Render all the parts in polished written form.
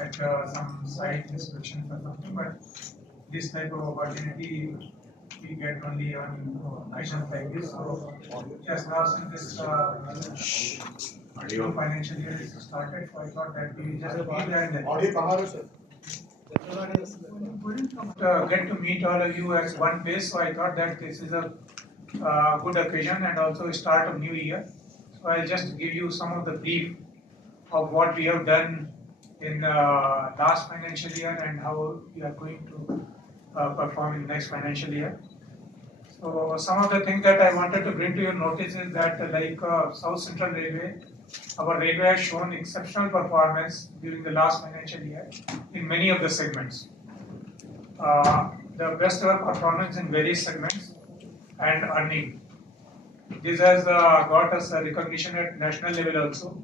like some site inspection or something, but this type of opportunity we get only on items like this. So yes, now since this new financial year is started, so I thought that we just be there and get to meet all of you as one place. So I thought that this is a good occasion and also start of new year. So I'll just give you some of the brief of what we have done in last financial year and how we are going to perform in next financial year. So some of the things that I wanted to bring to your notice is that like South Central Railway, our railway has shown exceptional performance during the last financial year in many of the segments. The best ever performance in various segments and earning. This has got us a recognition at national level also.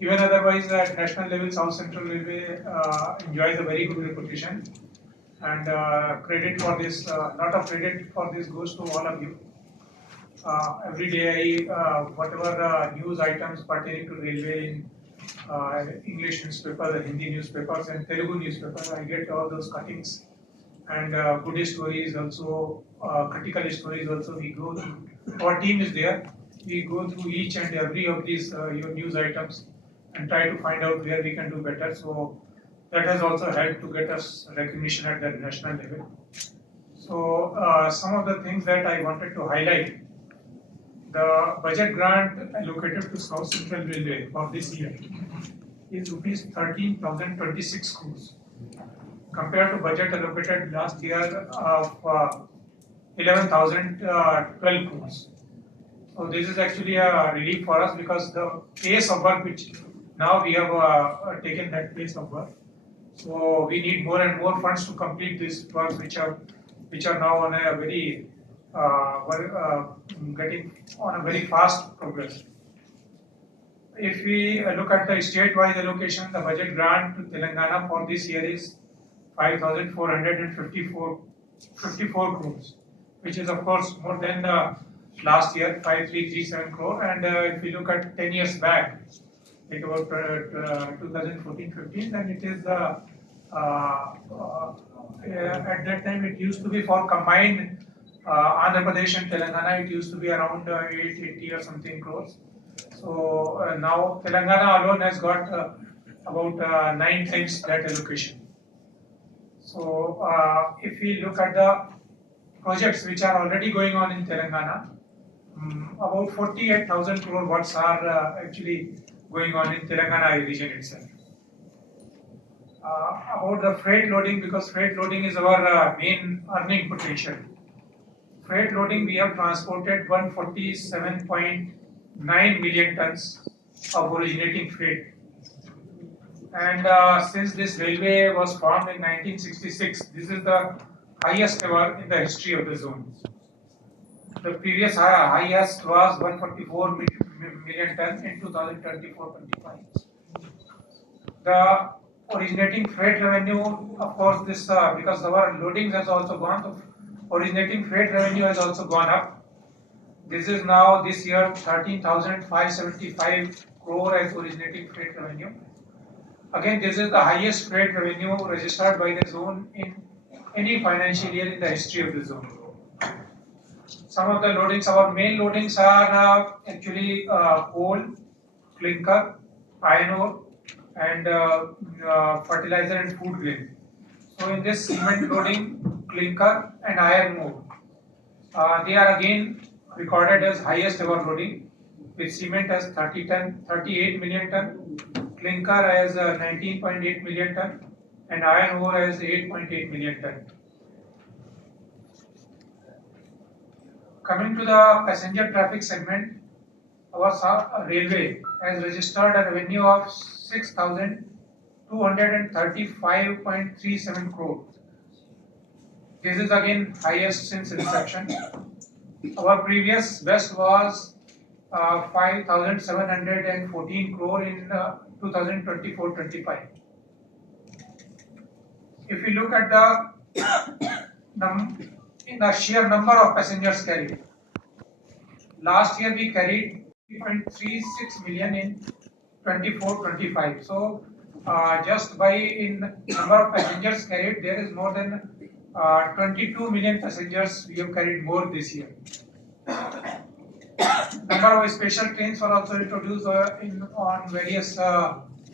Even otherwise, at national level, South Central Railway enjoys a very good reputation. And credit for this, lot of credit for this goes to all of you. Every day, whatever news items pertaining to railway in English newspapers, Hindi newspapers, and Telugu newspapers, I get all those cuttings and good stories also, critical stories also. We go through. Our team is there. We go through each and every of these your news items and try to find out where we can do better. So that has also helped to get us recognition at the national level. So some of the things that I wanted to highlight. The budget grant allocated to South Central Railway for this year is rupees 13,026 crores compared to budget allocated last year of 11,012 crores. So this is actually a relief for us because the pace of work which now we have taken that pace of work. So we need more and more funds to complete these works which are now on a very getting on a very fast progress. If we look at the state-wise allocation, the budget grant to Telangana for this year is 5,454 crores, which is of course more than the last year 5,337 crore. And if we look at 10 years back, like about 2014-15, then it is at that time it used to be for combined Andhra Pradesh and Telangana, it used to be around 880 or something crores. So now Telangana alone has got about 9 times that allocation. So if we look at the projects which are already going on in Telangana, about 48,000 crore works are actually going on in Telangana region itself. About the freight loading, because freight loading is our main earning potential. Freight loading, we have transported 147.9 million tons of originating freight. And since this railway was formed in 1966, this is the highest ever in the history of the zone. The previous highest was 144 million tons in 2024-25. The originating freight revenue, of course, this because our loadings has also gone, so originating freight revenue has also gone up. This is now this year 13,575 crore as originating freight revenue. Again, this is the highest freight revenue registered by the zone in any financial year in the history of the zone. Some of the loadings, our main loadings are actually coal, clinker, iron ore, and fertilizer and food grain. So in this cement loading, clinker and iron ore, they are again recorded as highest ever loading, with cement as 38 million ton, clinker as 19.8 million ton, and iron ore as 8.8 million ton. Coming to the passenger traffic segment, our railway has registered a revenue of 6,235.37 crore. This is again highest since inception. Our previous best was 5,714 crore in 2024-25. If we look at the sheer number of passengers carried, last year we carried 3.36 million in 24-25. So just by in number of passengers carried, there is more than 22 million passengers we have carried more this year. Number of special trains were also introduced on various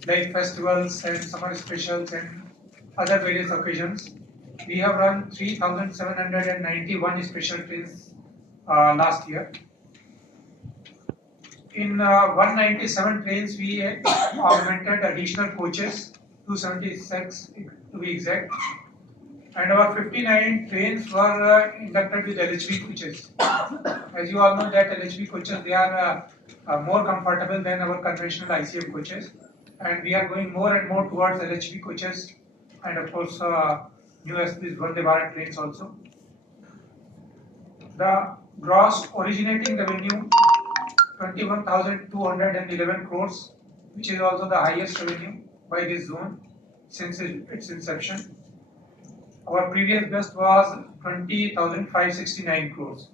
like festivals and summer specials and other various occasions. We have run 3,791 special trains last year. In 197 trains, we augmented additional coaches, 276 to be exact, and our 59 trains were inducted with LHB coaches. As you all know that LHB coaches, they are more comfortable than our conventional ICF coaches, and we are going more and more towards LHB coaches, and of course new these Vande Bharat trains also. The gross originating revenue 21,211 crores, which is also the highest revenue by this zone since its inception. Our previous best was 20,569 crores.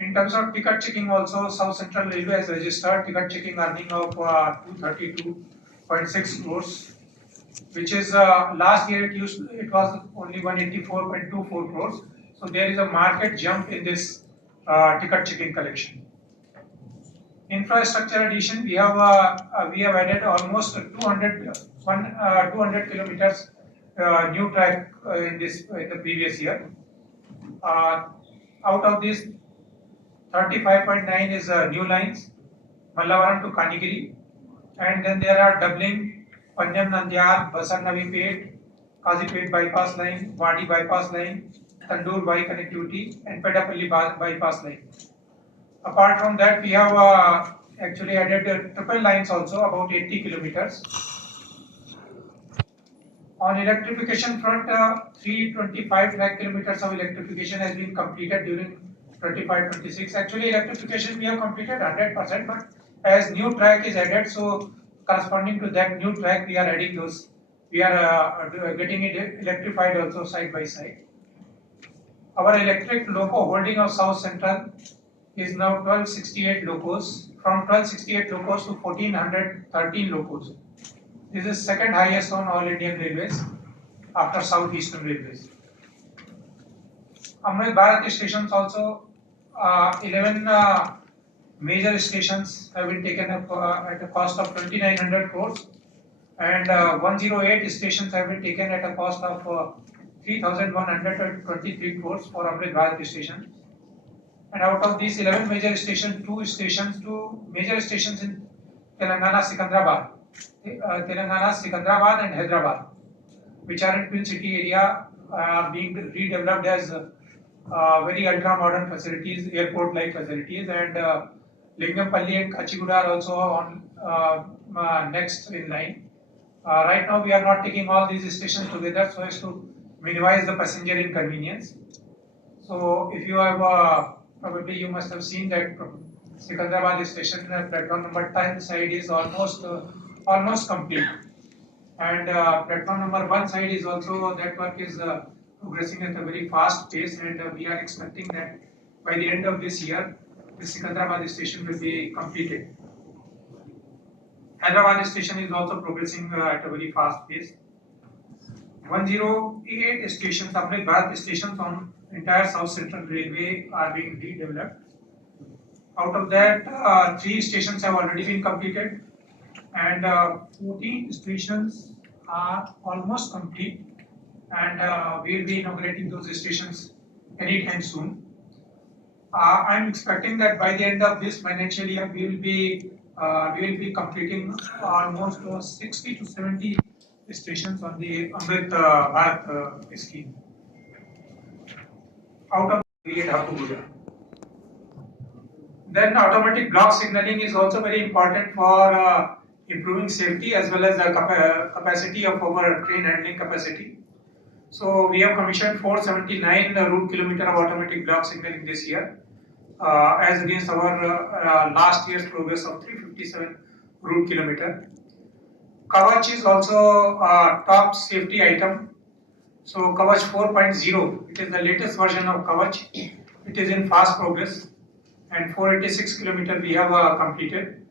In terms of ticket checking also, South Central Railway has registered ticket checking earning of 232.6 crores, which is last year it was only 184.24 crores. So there is a market jump in this ticket checking collection. Infrastructure addition, we have added almost 200 kilometers new track in the previous year. Out of this, 35.9 is new lines, Mallavaram to Kanigiri, and then there are doubling Panyam Nandyal, Basar Navipet, Kazipet bypass line, Wadi bypass line, Tandur by connectivity, and Pedapalli bypass line. Apart from that, we have actually added triple lines also, about 80 kilometers. On electrification front, 325 lakh kilometers of electrification has been completed during 25-26. Actually, electrification we have completed 100%, but as new track is added, so corresponding to that new track, we are adding those. We are getting it electrified also side by side. Our electric loco holding of South Central is now 1268 locos, from 1268 locos to 1413 locos. This is second highest on all Indian railways after Southeastern Railways. Amrit Bharat stations also, 11 major stations have been taken up at a cost of 2900 crores, and 108 stations have been taken at a cost of 3,123 crores for Amrit Bharat station. And out of these 11 major stations, two major stations in Telangana, Secunderabad and Hyderabad, which are in Twin City area, are being redeveloped as very ultra modern facilities, airport-like facilities, and Lingampalli and Kachiguda are also on next in line. Right now, we are not taking all these stations together so as to minimize the passenger inconvenience. So, if you have probably you must have seen that Secunderabad station platform number 10 side is almost complete, and platform number 1 side is also, that work is progressing at a very fast pace, and we are expecting that by the end of this year, the Secunderabad station will be completed. Hyderabad station is also progressing at a very fast pace. 108 stations, Amrit Bharat stations on entire South Central Railway are being redeveloped. Out of that, 3 stations have already been completed, and 14 stations are almost complete, and we will be inaugurating those stations anytime soon. I am expecting that by the end of this financial year, we will be completing almost 60 to 70 stations on the Amrit Bharat scheme. Out of the period Hapuguda. Then automatic block signaling is also very important for improving safety as well as the capacity of our train handling capacity. So we have commissioned 479 route kilometer of automatic block signaling this year, as against our last year's progress of 357 route kilometer. Kavach is also a top safety item. So Kavach 4.0, it is the latest version of Kavach. It is in fast progress, and 486 kilometer we have completed.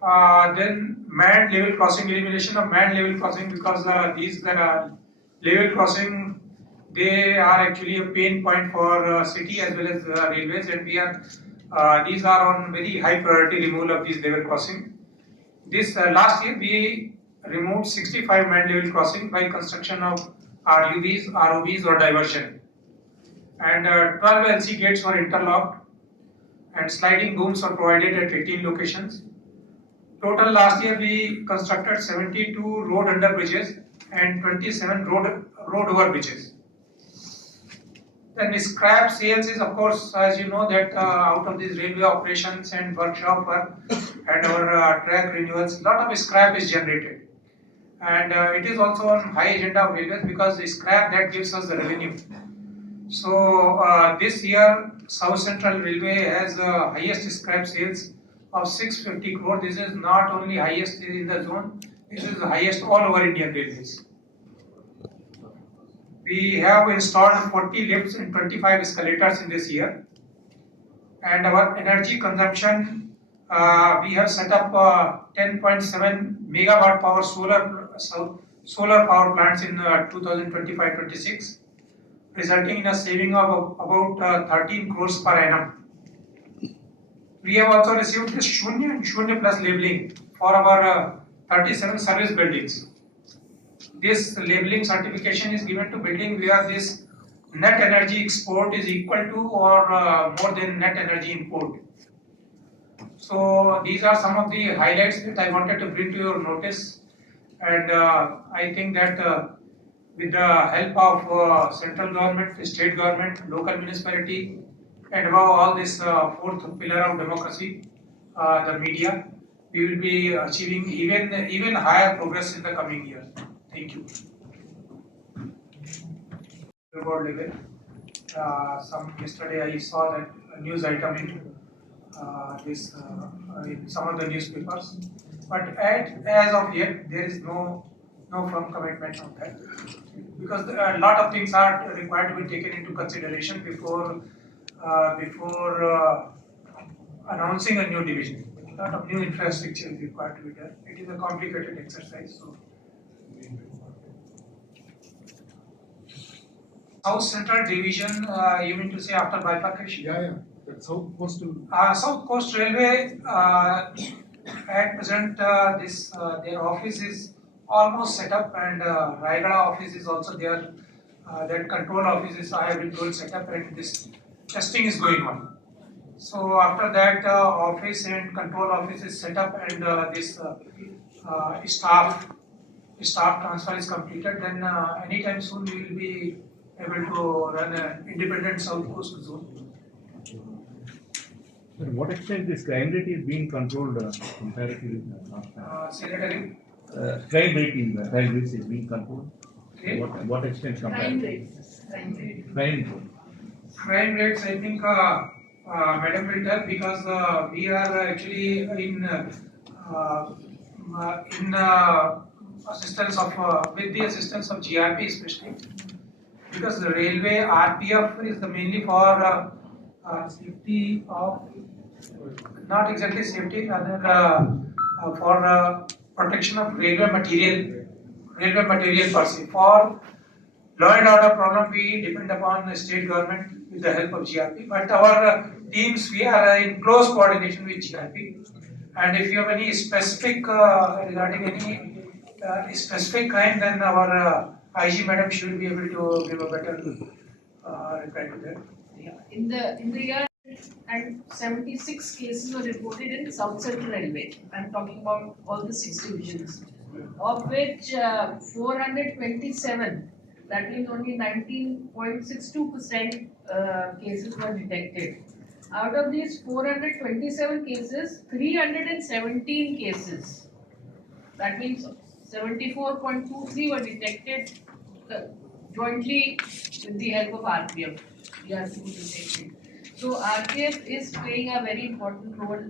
Then manned level crossing, elimination of manned level crossing, because these level crossing, they are actually a pain point for city as well as railways, and these are on very high priority removal of these level crossing. This last year we removed 65 manned level crossing by construction of RUVs, ROVs or diversion, and 12 LC gates were interlocked, and sliding booms were provided at 18 locations. Total last year we constructed 72 road under bridges and 27 road over bridges. Then scrap sales is, of course, as you know, that out of these railway operations and workshop work and our track renewals, lot of scrap is generated, and it is also on high agenda of railways because the scrap that gives us the revenue. So this year South Central Railway has highest scrap sales of 650 crore. This is not only highest in the zone, this is the highest all over Indian Railways. We have installed 40 lifts and 25 escalators in this year. And our energy consumption, we have set up 10.7 megawatt power solar power plants in 2025-26, resulting in a saving of about 13 crores per annum. We have also received the Shunya and Shunya Plus labeling for our 37 service buildings. This labeling certification is given to building where this net energy export is equal to or more than net energy import. So these are some of the highlights that I wanted to bring to your notice, and I think that with the help of central government, state government, local municipality, and above all this fourth pillar of democracy, the media, we will be achieving even higher progress in the coming years. Thank you. Board level. Yesterday I saw that a news item in in some of the newspapers, but as of yet there is no firm commitment on that, because a lot of things are required to be taken into consideration before announcing a new division. A lot of new infrastructure is required to be done. It is a complicated exercise. So, South Central Division, you mean to say after bifurcation? Yeah. That's South Coastal. South Coast Railway, at present, their office is almost set up, and Raigada office is also there. That control office is, I have been told, set up, and this testing is going on. So after that, office and control office is set up, and this staff transfer is completed, then anytime soon we will be able to run an independent South Coast zone. To what extent this crime rate is being controlled comparatively with last time? Secretary? Crime rates is being controlled. Okay. What extent comparatively? Crime rates, I think Madam will tell, because we are actually in assistance of with the assistance of GRP especially, because the railway RPF is mainly for safety of, not exactly safety, rather for protection of railway material per se. For law and order problem, we depend upon the state government with the help of GRP. But our teams, we are in close coordination with GRP. And if you have any specific regarding any specific crime, then our IG madam should be able to give a better reply to that. Yeah. In the year, and 76 cases were reported in South Central Railway. I'm talking about all the 6 divisions, of which 427, that means only 19.62% cases were detected. Out of these 427 cases, 317 cases, that means 74.23 were detected jointly with the help of RPF. So RPF is playing a very important role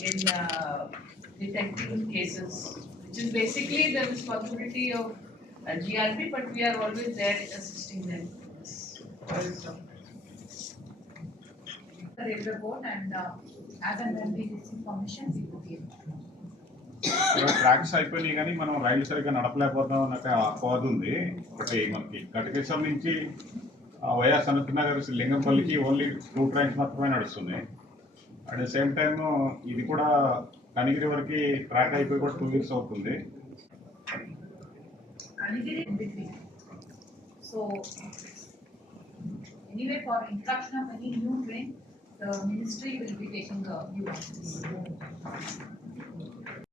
in detecting cases, which is basically the responsibility of GRP, but we are always there assisting them. The railway board, and as and when we receive permission, we will be able to. Tracks అయిపోయినాయి కానీ మనం రైలు సరిగ్గా నడపలేకపోతాం అన్న అపవాదం ఉంది. ఒకటి మనకి ఘటకేశ్వరం నుంచి వైఆర్ సనత్ నగర్ లింగంపల్లికి ఓన్లీ 2 ట్రైన్స్ మాత్రమే నడుస్తున్నాయి. అట్ ద సేమ్ టైమ్ ఇది కూడా కనిగిరి వరకు ట్రాక్ అయిపోయి కూడా 2 years అవుతుంది. Kanigiri in between. So anyway, for introduction of any new train, the ministry will be taking a view on this.